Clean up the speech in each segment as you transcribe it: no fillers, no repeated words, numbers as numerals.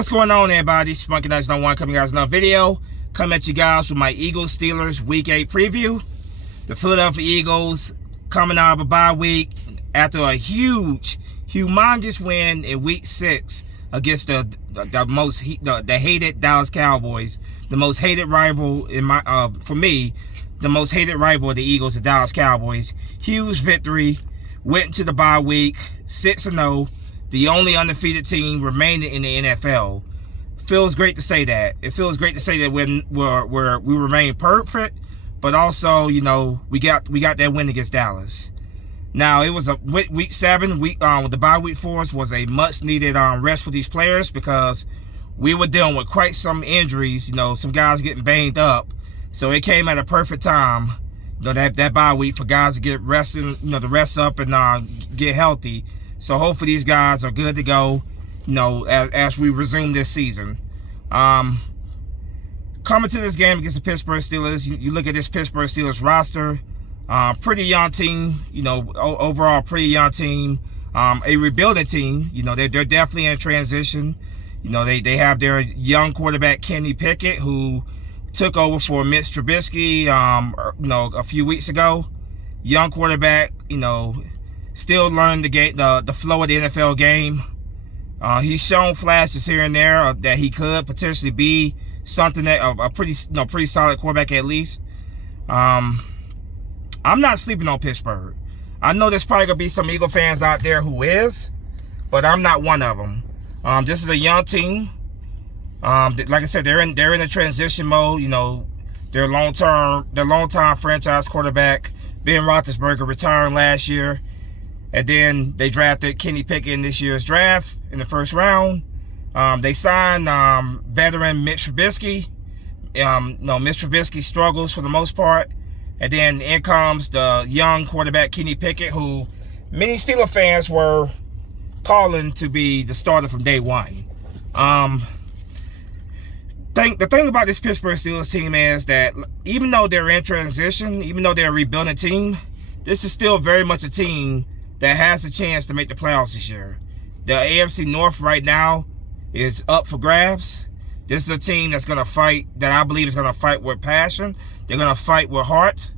What's going on, everybody? Spunky Nights No. 1 coming guys another video. Come at you guys with my Eagles Steelers Week 8 preview. The Philadelphia Eagles coming out of a bye week after a humongous win in Week 6 against the hated Dallas Cowboys, the most hated rival for me, the most hated rival of the Eagles, the Dallas Cowboys. Huge victory. Went into the bye week 6-0. The only undefeated team remaining in the NFL. Feels great to say that. It feels great to say that we remain perfect, but also, you know, we got that win against Dallas. Now, it was a week 7 with the bye week for us was a much needed rest for these players because we were dealing with quite some injuries. You know, some guys getting banged up, so it came at a perfect time. You know, that bye week for guys to get rested, you know, to rest up and get healthy. So hopefully these guys are good to go, you know, as we resume this season. Coming to this game against the Pittsburgh Steelers, you look at this Pittsburgh Steelers roster, pretty young team, you know, overall pretty young team, a rebuilding team. You know, they're definitely in transition. You know, they have their young quarterback Kenny Pickett, who took over for Mitch Trubisky, you know, a few weeks ago. Young quarterback, you know, still learning the flow of the NFL game. He's shown flashes here and there that he could potentially be something that a pretty solid quarterback at least. I'm not sleeping on Pittsburgh. I know there's probably gonna be some Eagle fans out there who is, but I'm not one of them. This is a young team. Like I said, they're in a transition mode. You know, their long-time franchise quarterback Ben Roethlisberger retiring last year. And then they drafted Kenny Pickett in this year's draft in the first round. They signed veteran Mitch Trubisky. Mitch Trubisky struggles for the most part. And then in comes the young quarterback Kenny Pickett, who many Steelers fans were calling to be the starter from day one. The thing about this Pittsburgh Steelers team is that even though they're in transition, even though they're a rebuilding team, this is still very much a team that has a chance to make the playoffs this year. The AFC North right now is up for grabs. This is a team that's going to fight, that I believe is going to fight with passion. They're going to fight with heart.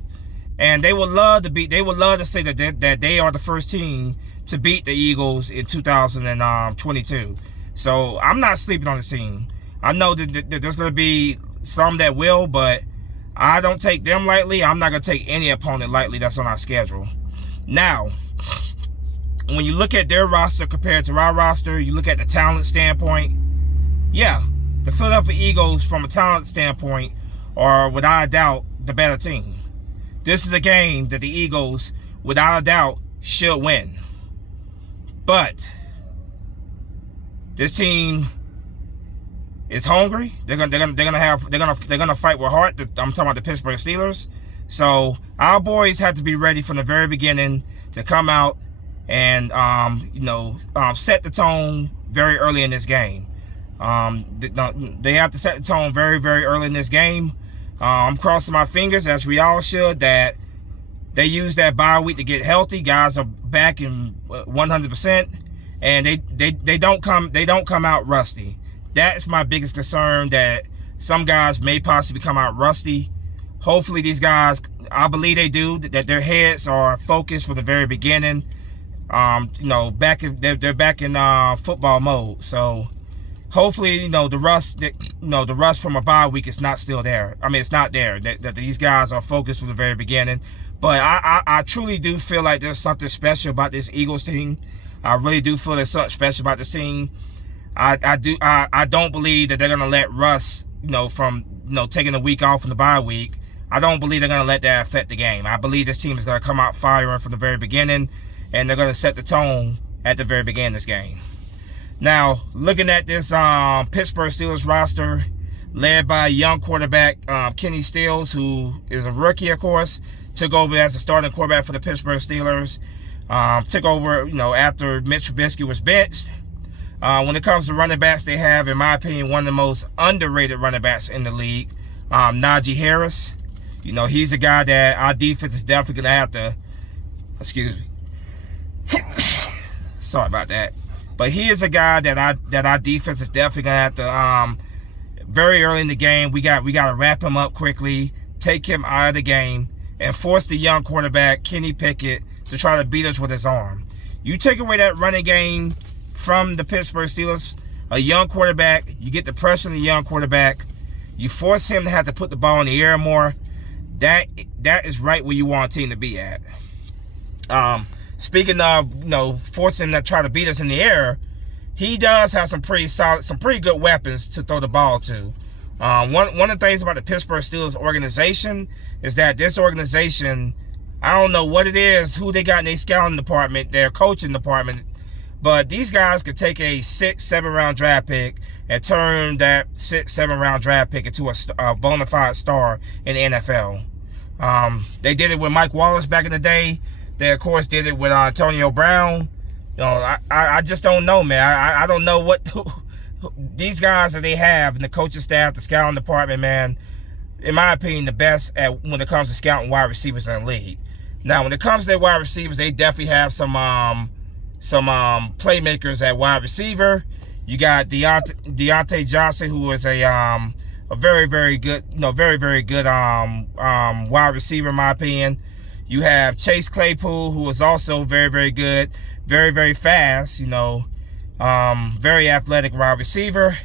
And they would love to say that they are the first team to beat the Eagles in 2022. So I'm not sleeping on this team. I know that there's going to be some that will, but I don't take them lightly. I'm not going to take any opponent lightly that's on our schedule. Now, when you look at their roster compared to our roster, you look at the talent standpoint, yeah, the Philadelphia Eagles from a talent standpoint are without a doubt the better team. This is a game that the Eagles, without a doubt, should win. But this team is hungry. They're gonna fight with heart. I'm talking about the Pittsburgh Steelers. So our boys have to be ready from the very beginning to come out and set the tone very early in this game. They have to set the tone very, very early in this game. I'm crossing my fingers, as we all should, that they use that bye week to get healthy. Guys are back in 100%, and they don't come out rusty. That's my biggest concern, that some guys may possibly come out rusty. Hopefully these guys, I believe they do, that their heads are focused from the very beginning. They're back in football mode. So hopefully, the rust from a bye week is not still there. I mean, it's not there. That these guys are focused from the very beginning. But I truly do feel like there's something special about this Eagles team. I really do feel there's something special about this team. I don't believe that they're gonna let Russ, from taking a week off from the bye week. I don't believe they're gonna let that affect the game. I believe this team is gonna come out firing from the very beginning, and they're gonna set the tone at the very beginning of this game. Now, looking at this Pittsburgh Steelers roster, led by a young quarterback, Kenny Stills, who is a rookie, of course, took over as a starting quarterback for the Pittsburgh Steelers. Took over, after Mitch Trubisky was benched. When it comes to running backs, they have, in my opinion, one of the most underrated running backs in the league, Najee Harris. He's a guy that our defense is definitely going to have to, excuse me. Sorry about that. But he is a guy that our defense is definitely gonna have to very early in the game. We got to wrap him up quickly, take him out of the game, and force the young quarterback Kenny Pickett to try to beat us with his arm. You take away that running game from the Pittsburgh Steelers, a young quarterback, you get the pressure on the young quarterback, you force him to have to put the ball in the air more. That is right where you want a team to be at. Speaking of, forcing him to try to beat us in the air, he does have some pretty good weapons to throw the ball to. One of the things about the Pittsburgh Steelers organization is that this organization, I don't know what it is, who they got in their scouting department, their coaching department, but these guys could take a 6-7 round draft pick and turn that 6-7 round draft pick into a bona fide star in the NFL. They did it with Mike Wallace back in the day. They, of course, did it with Antonio Brown. I just don't know, man. I don't know what these guys that they have in the coaching staff, the scouting department, man. In my opinion, the best when it comes to scouting wide receivers in the league. Now, when it comes to their wide receivers, they definitely have some playmakers at wide receiver. You got Deontay Johnson, who is a very, very good, very good wide receiver in my opinion. You have Chase Claypool, who is also very, very good, very, very fast, very athletic wide receiver.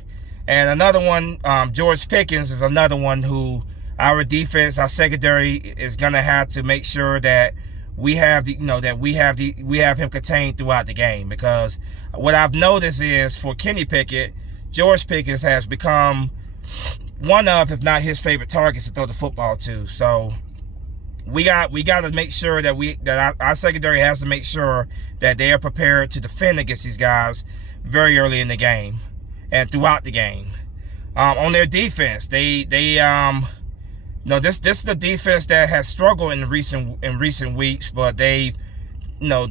And another one, George Pickens, is another one who our defense, our secondary is gonna have to make sure that we have we have him contained throughout the game. Because what I've noticed is for Kenny Pickett, George Pickens has become one of, if not his favorite targets to throw the football to. So we got to make sure that our secondary has to make sure that they are prepared to defend against these guys very early in the game and throughout the game. On their defense, this is the defense that has struggled in recent weeks, but they have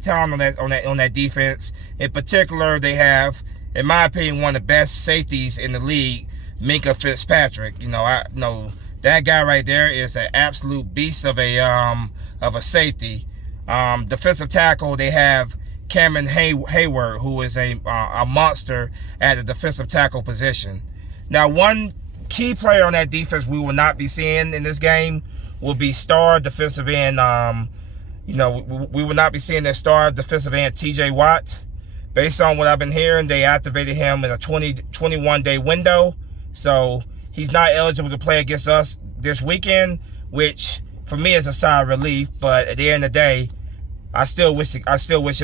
talent on that defense. In particular, they have, in my opinion, one of the best safeties in the league, Minkah Fitzpatrick. That guy right there is an absolute beast of a safety. Defensive tackle, they have Cameron Hayward, who is a monster at the defensive tackle position. Now, one key player on that defense we will not be seeing in this game will be star defensive end. We will not be seeing their star defensive end, TJ Watt. Based on what I've been hearing, they activated him in a 21-day window. So he's not eligible to play against us this weekend, which for me is a sigh of relief. But at the end of the day, I still wish him a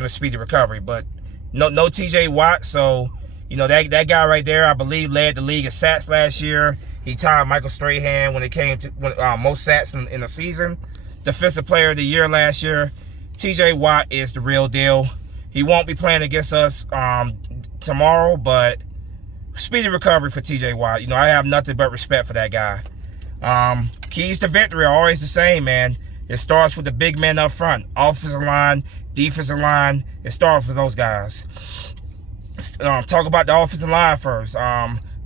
speedy recovery. But no TJ Watt. So that guy right there, I believe, led the league in sacks last year. He tied Michael Strahan when it came to most sacks in the season. Defensive Player of the Year last year. TJ Watt is the real deal. He won't be playing against us tomorrow, but speedy recovery for TJ Watt. I have nothing but respect for that guy. Keys to victory are always the same, man. It starts with the big men up front. Offensive line, defensive line. It starts with those guys. Talk about the offensive line first.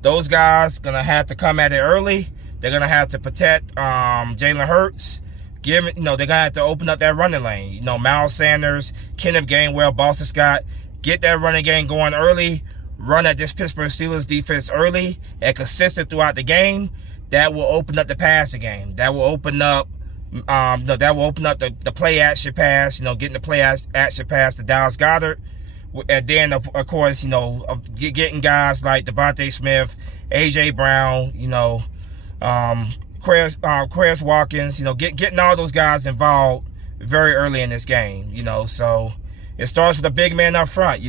Those guys going to have to come at it early. They're going to have to protect Jalen Hurts. They're going to have to open up that running lane. Miles Sanders, Kenneth Gainwell, Boston Scott, get that running game going early. Run at this Pittsburgh Steelers defense early and consistent throughout the game. That will open up the passing game. That will open up the play action pass. Getting the play action pass to Dallas Goedert. And then, of course, getting guys like Devontae Smith, A.J. Brown, Quez Watkins, getting all those guys involved very early in this game, So it starts with a big man up front,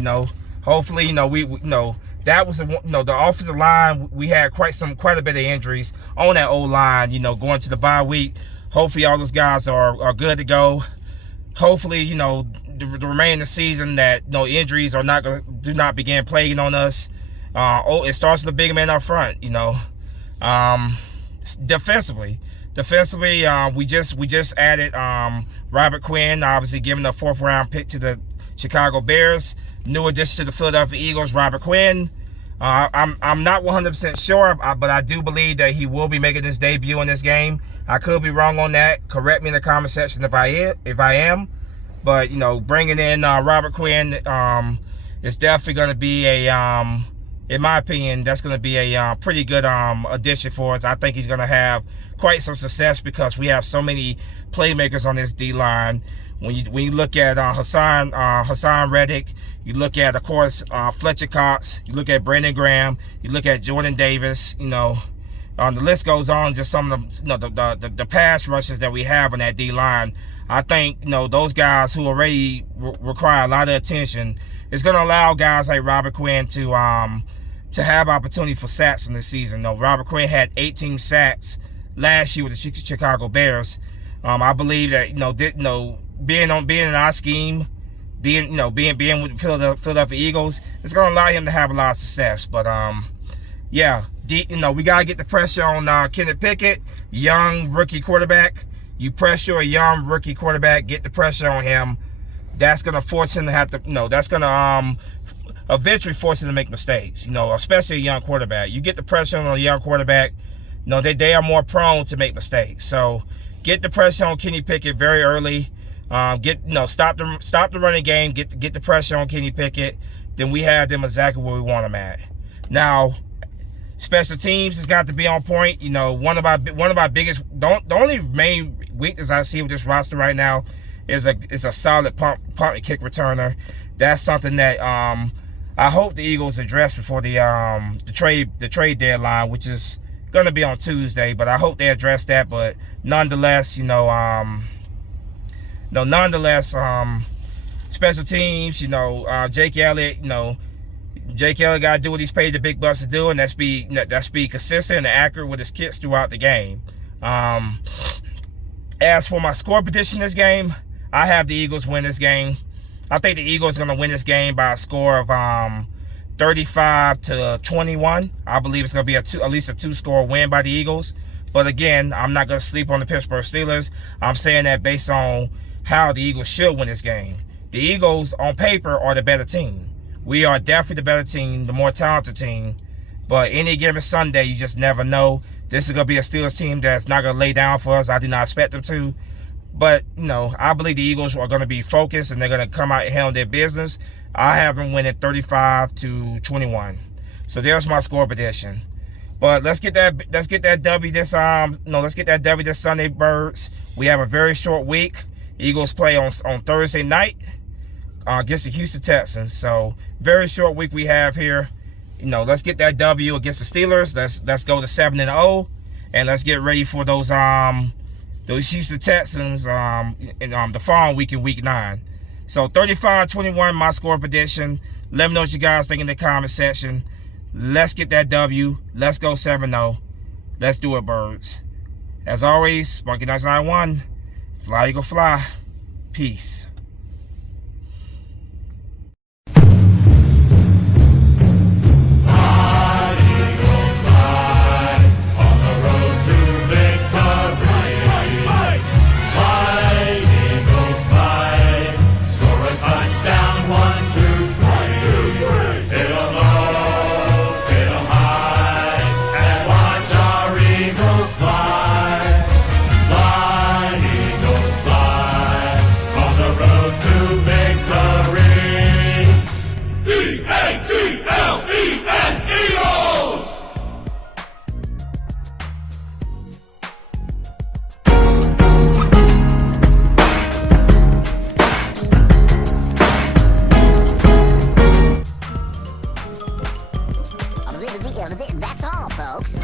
Hopefully, that was the offensive line. We had quite a bit of injuries on that old line, going to the bye week. Hopefully, all those guys are good to go. Hopefully, the remaining of the season that injuries do not begin plaguing on us. It starts with the big man up front, Defensively, we just added Robert Quinn, obviously giving a 4th round pick to the Chicago Bears. New addition to the Philadelphia Eagles, Robert Quinn. I'm not 100% sure, but I do believe that he will be making his debut in this game. I could be wrong on that. Correct me in the comment section if I am. But, you know, bringing in Robert Quinn is definitely going to be a, in my opinion, that's going to be a pretty good addition for us. I think he's going to have quite some success because we have so many playmakers on this D-line. When you look at Hassan Reddick, you look at, of course, Fletcher Cox, you look at Brandon Graham, you look at Jordan Davis, you know, the list goes on. Just some of the, you know, the pass rushes that we have on that D-line. I think, you know, those guys who already require a lot of attention, it's going to allow guys like Robert Quinn to have opportunity for sacks in this season. You know, Robert Quinn had 18 sacks last year with the Chicago Bears. I believe that, you know, being in our scheme, being with the Philadelphia Eagles, it's going to allow him to have a lot of success. But yeah, you know, we got to get the pressure on Kenny Pickett, young rookie quarterback. You pressure a young rookie quarterback, get the pressure on him. That's going to force him to have to, you know, that's going to eventually force him to make mistakes, you know, especially a young quarterback. You get the pressure on a young quarterback, you know, they are more prone to make mistakes. So get the pressure on Kenny Pickett very early. Stop the running game, get the pressure on Kenny Pickett. Then we have them exactly where we want them at. Now, special teams has got to be on point. You know, one of our biggest, the only main weakness I see with this roster right now is a solid punt and kick returner. That's something that I hope the Eagles address before the trade deadline, which is going to be on Tuesday. But I hope they address that. But nonetheless, special teams, Jake Elliott, Jake Elliott got to do what he's paid the big bucks to do, and that's be consistent and accurate with his kicks throughout the game. As for my score prediction this game, I have the Eagles win this game. I think the Eagles are going to win this game by a score of 35-21. I believe it's going to be at least a 2-score win by the Eagles. But again, I'm not going to sleep on the Pittsburgh Steelers. I'm saying that based on how the Eagles should win this game. The Eagles, on paper, are the better team. We are definitely the better team, the more talented team. But any given Sunday, you just never know. This is going to be a Steelers team that's not going to lay down for us. I do not expect them to. But, I believe the Eagles are going to be focused and they're going to come out and handle their business. I have them winning 35-21. So there's my score prediction. But let's get that W this this Sunday, Birds. We have a very short week. Eagles play on Thursday night against the Houston Texans. So very short week we have here. Let's get that W against the Steelers. Let's go to 7-0, and let's get ready for those Houston Texans in the following week in Week 9. So 35-21, my score prediction. Let me know what you guys think in the comment section. Let's get that W. Let's go 7-0. Let's do it, Birds. As always, Spunky 991. Fly, Eagle, fly. Peace. That's all, folks.